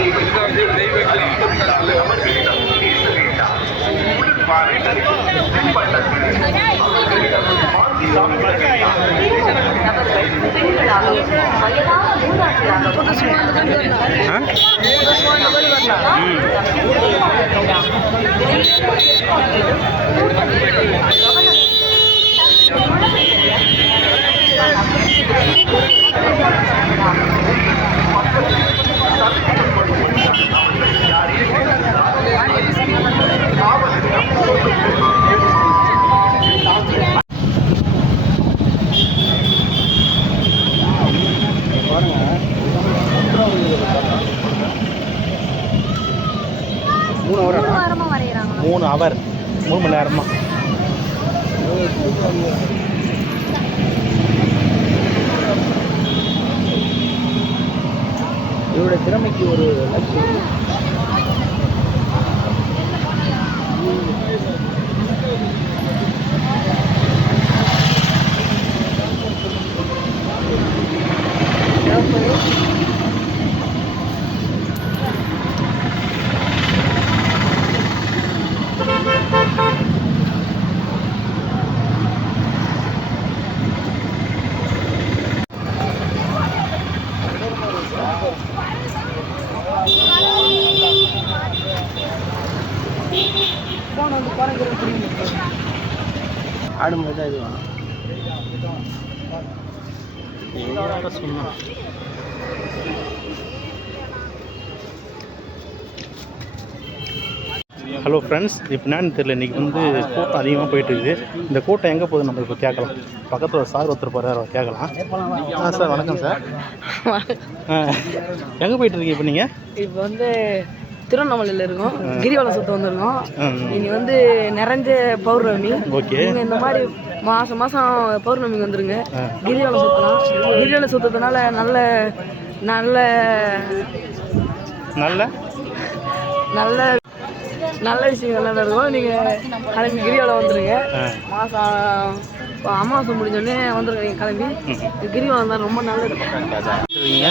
சாதனம் தேவை அவர்களிடம் மூணு அவர். மூணு மணி நேரமா. இவருடைய திறமைக்கு ஒரு லைக் ஃபோன் வந்து குறைக்கிறது ஆடும்போது தான் இது வேணும். சொன்னா. ஹலோ ஃப்ரெண்ட்ஸ் இப்போ என்னன்னு தெரியல இன்றைக்கி வந்து கூட்டம் அதிகமாக போயிட்டு இருக்குது இந்த கூட்டம் எங்கே போகுது நம்ம இப்போ கேட்கலாம். பக்கத்தில் சார் ஒருத்தர் போகிறார் கேட்கலாம். ஆ சார் வணக்கம் சார். எங்கே போயிட்டு இருக்கீங்க இப்போ நீங்கள் இப்போ வந்து திருவண்ணாமலையில் இருக்கோம். கிரிவலம் சுத்த வந்திருக்கோம். நீங்கள் வந்து நிறைஞ்ச பௌர்ணமி. ஓகே. நீங்கள் இந்த மாதிரி மாதம் மாதம் பௌர்ணமிக்கு வந்துருங்க. கிரிவலம் சுற்றலாம் கிரிவலம் சுற்றதுனால நல்ல நல்ல நல்ல? நல்ல நல்ல விஷயங்கள்லாம் நடக்கும். நீங்கள் கிரிவலம் வந்துருங்க. மாதம் இப்போ அமாவாசை முடிஞ்சோடனே வந்துருங்க நீங்கள் கிளம்பி. கிரிவலம் தான் ரொம்ப நல்லது. இருக்கீங்க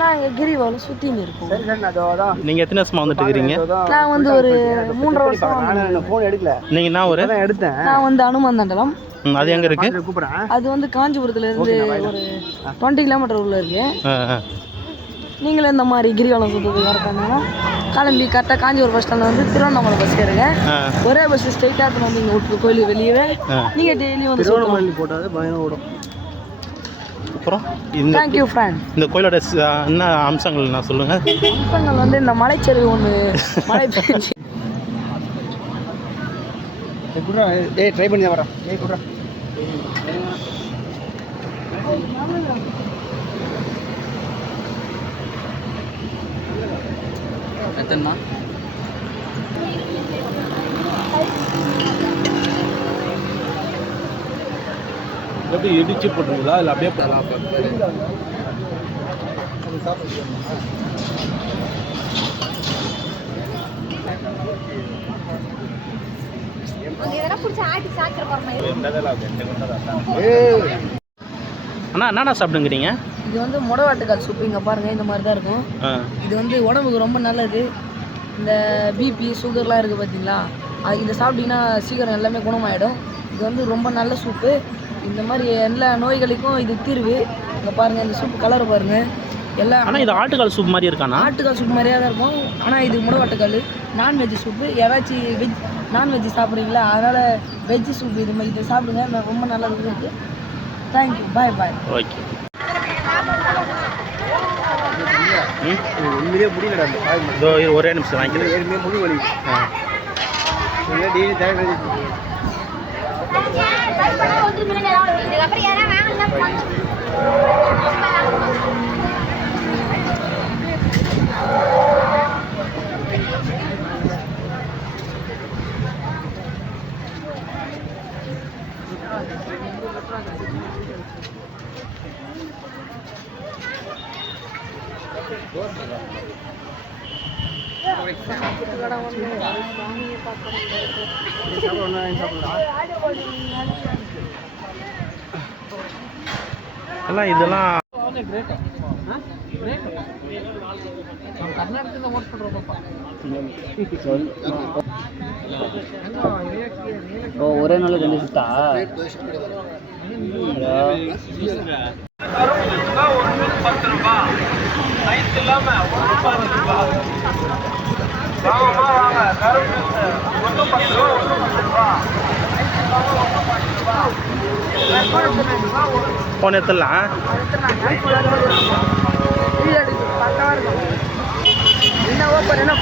நாங்கள் கிரிவலம் சுற்றின்னு இருக்கோம். சரி சார் நான் அதோ. அதான் நீங்கள் எத்தனை வருஷமாக வந்துட்டு இருக்கிறீங்க? நான் வந்து ஒரு மூன்றரை வருஷம் நான் ஃபோன் எடுக்கல. நீங்கள் என்ன ஒரு? எடுத்தேன். நான் வந்து அனுமன் தண்டலம் அது எங்கே கூப்பிடுறேன். அது வந்து காஞ்சிபுரத்துல இருந்து ஒரு டுவெண்ட்டி கிலோமீட்டர் உள்ள இருக்கு. நீங்களும் இந்த மாதிரி கிரிவலம் சுற்றுறதுக்கு வரப்பாங்கன்னா கிளம்பி கரெக்டாக காஞ்சிபுரம் பஸ் ஸ்டாண்டில் வந்து திருவண்ணாமலை பஸ் ஏறுங்க. ஒரே பஸ் ஸ்ட்ரைட்டாக எடுத்துன்னு வந்து இங்கே விட்டு கோயிலுக்கு வெளியவே ஆ. நீங்கள் டெய்லி வந்து திருவண்ணாமலை போட்டால் பயணம் ஓடும். அப்புறம் இந்த தேங்க்யூ ஃப்ரெண்ட் இந்த கோயிலோட என்ன அம்சங்கள் நான் சொல்லுங்கள் அம்சங்கள் வந்து இந்த மலைச்சரிவு ஒன்று மழை பெஞ்சு. டேய் ட்ரை பண்ணி தான் வரேன். குடுறா. எத்தனை எப்படி இடிச்சு போட்டுருங்களா இல்லை அப்படியே அண்ணா என்னண்ணா சாப்பிடுங்கிறீங்க? இது வந்து முடவாட்டுக்கால் சூப்பு இங்கே பாருங்கள் இந்த மாதிரி தான் இருக்கும். இது வந்து உடம்புக்கு ரொம்ப நல்லது. இந்த பிபி சுகர்லாம் இருக்குது பார்த்தீங்களா அது இதை சாப்பிட்டீங்கன்னா சீக்கிரம் எல்லாமே குணமாயிடும். இது வந்து ரொம்ப நல்ல சூப்பு இந்த மாதிரி எல்லா நோய்களுக்கும் இது தீர்வு. இங்கே பாருங்கள் இந்த சூப்பு கலர் பாருங்கள் எல்லாம் ஆனால் இது ஆட்டுக்கால் சூப் மாதிரி இருக்காண்ணா ஆட்டுக்கால் சூப் மாதிரியே தான் இருக்கும். ஆனால் இது முடவாட்டுக்கால் நான்வெஜ் சூப்பு யாராச்சும் வெஜ் நான்வெஜ் சாப்பிட்றீங்களா? அதனால் வெஜ் சூப் இது மாதிரி இதை சாப்பிடுங்க. ரொம்ப நல்லது இருக்குது தேங்க்யூ பாய் பாய் ஓகே உண்மையிலே முடியலடா இதோ ஒரே நிமிஷம் வாங்கிக்கிறேன் ஏற்கனவே முடி வலி. ஆ. டெய்லி தேவை யாரா வாங்கலாம் எல்லாம் இதெல்லாம் ஓ ஒரே நாள் ஷிஃப்ட்டா போன எடுத்துடலாம் வீடியோ எடுத்து என்ன ஓப்பன் என்ன